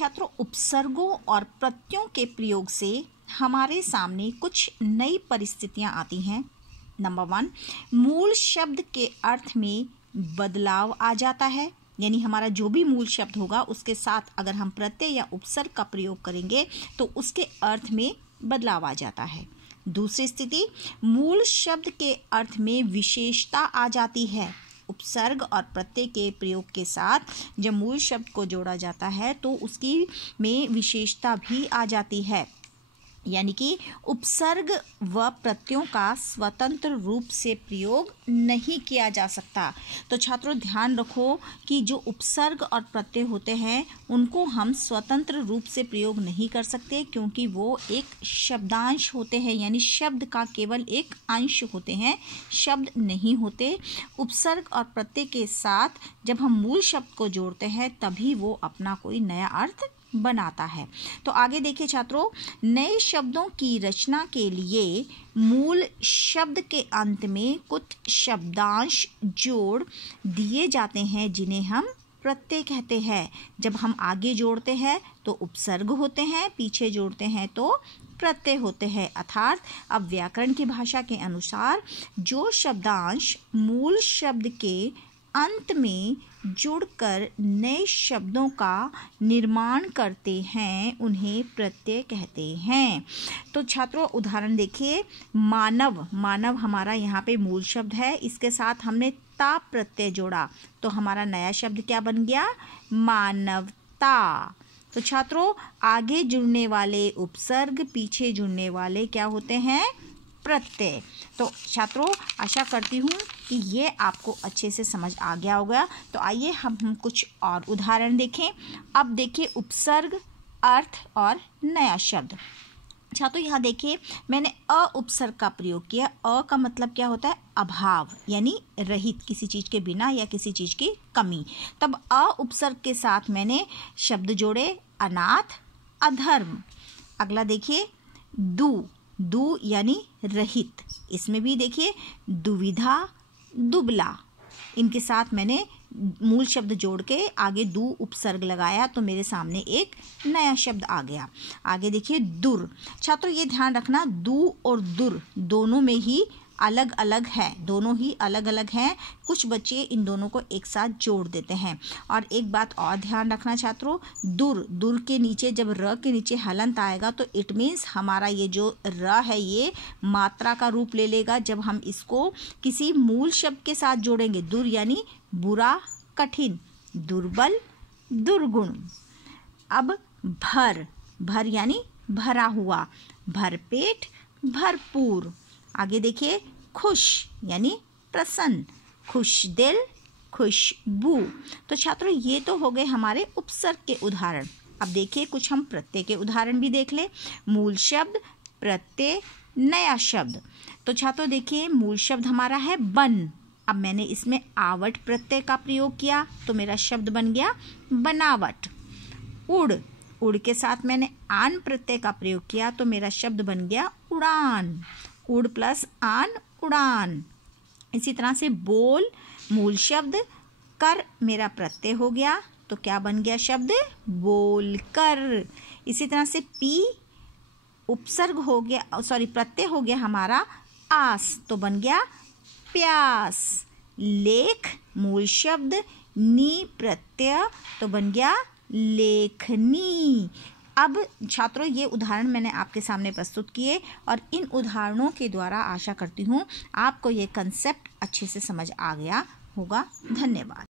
छात्रों, उपसर्गों और प्रत्ययों के प्रयोग से हमारे सामने कुछ नई परिस्थितियां आती हैं। नंबर 1, मूल शब्द के अर्थ में बदलाव आ जाता है, यानी हमारा जो भी मूल शब्द होगा उसके साथ अगर हम प्रत्यय या उपसर्ग का प्रयोग करेंगे तो उसके अर्थ में बदलाव आ जाता है। दूसरी स्थिति, मूल शब्द के अर्थ में विशेषता आ जाती है। उपसर्ग और प्रत्यय के प्रयोग के साथ जब मूल शब्द को जोड़ा जाता है तो उसकी में विशेषता भी आ जाती है, यानी कि उपसर्ग व प्रत्ययों का स्वतंत्र रूप से प्रयोग नहीं किया जा सकता। तो छात्रों ध्यान रखो कि जो उपसर्ग और प्रत्यय होते हैं उनको हम स्वतंत्र रूप से प्रयोग नहीं कर सकते, क्योंकि वो एक शब्दांश होते हैं, यानी शब्द का केवल एक अंश होते हैं, शब्द नहीं होते। उपसर्ग और प्रत्यय के साथ जब हम मूल शब्द को जोड़ते हैं तभी वो अपना कोई नया अर्थ बनाता है। तो आगे देखिए छात्रों, नए शब्दों की रचना के लिए मूल शब्द के अंत में कुछ शब्दांश जोड़ दिए जाते हैं जिन्हें हम प्रत्यय कहते हैं। जब हम आगे जोड़ते हैं तो उपसर्ग होते हैं, पीछे जोड़ते हैं तो प्रत्यय होते हैं। अर्थात अब व्याकरण की भाषा के अनुसार जो शब्दांश मूल शब्द के अंत में जुड़कर नए शब्दों का निर्माण करते हैं उन्हें प्रत्यय कहते हैं। तो छात्रों उदाहरण देखिए, मानव, मानव हमारा यहाँ पे मूल शब्द है, इसके साथ हमने ता प्रत्यय जोड़ा तो हमारा नया शब्द क्या बन गया? मानवता। तो छात्रों आगे जुड़ने वाले उपसर्ग, पीछे जुड़ने वाले क्या होते हैं? प्रत्यय। तो छात्रों आशा करती हूँ कि ये आपको अच्छे से समझ आ गया होगा। तो आइए हम कुछ और उदाहरण देखें। अब देखिए उपसर्ग, अर्थ और नया शब्द। छात्रों यहाँ देखिए मैंने अ उपसर्ग का प्रयोग किया। अ का मतलब क्या होता है? अभाव, यानी रहित, किसी चीज़ के बिना या किसी चीज़ की कमी। तब अ उपसर्ग के साथ मैंने शब्द जोड़े, अनाथ, अधर्म। अगला देखिए दु, दु यानी रहित, इसमें भी देखिए दुविधा, दुबला। इनके साथ मैंने मूल शब्द जोड़ के आगे दु उपसर्ग लगाया तो मेरे सामने एक नया शब्द आ गया। आगे देखिए दुर। छात्रों ये ध्यान रखना, दु और दुर दोनों में ही अलग अलग है, दोनों ही अलग अलग हैं। कुछ बच्चे इन दोनों को एक साथ जोड़ देते हैं। और एक बात और ध्यान रखना छात्रों, दुर, दुर के नीचे जब र के नीचे हलंत आएगा तो इट मीन्स हमारा ये जो र है ये मात्रा का रूप ले लेगा जब हम इसको किसी मूल शब्द के साथ जोड़ेंगे। दुर यानी बुरा, कठिन, दुर्बल, दुर्गुण। अब भर, भर यानी भरा हुआ, भरपेट, भरपूर। आगे देखिए खुश यानी प्रसन्न, खुश दिल, खुशबू। तो छात्रों ये तो हो गए हमारे उपसर्ग के उदाहरण। अब देखिए कुछ हम प्रत्यय के उदाहरण भी देख ले। मूल शब्द, प्रत्यय, नया शब्द। तो छात्रों देखिए मूल शब्द हमारा है बन। अब मैंने इसमें आवट प्रत्यय का प्रयोग किया तो मेरा शब्द बन गया बनावट। उड़, उड़ के साथ मैंने आन प्रत्यय का प्रयोग किया तो मेरा शब्द बन गया उड़ान। उड़ प्लस आन, उड़ान। इसी तरह से बोल, मूल शब्द, कर मेरा प्रत्यय हो गया तो क्या बन गया शब्द? बोल कर। इसी तरह से पी उपसर्ग हो गया, सॉरी प्रत्यय हो गया हमारा आस तो बन गया प्यास। लेख मूल शब्द, नी प्रत्यय तो बन गया लेखनी। अब छात्रों ये उदाहरण मैंने आपके सामने प्रस्तुत किए और इन उदाहरणों के द्वारा आशा करती हूँ आपको ये कंसेप्ट अच्छे से समझ आ गया होगा। धन्यवाद।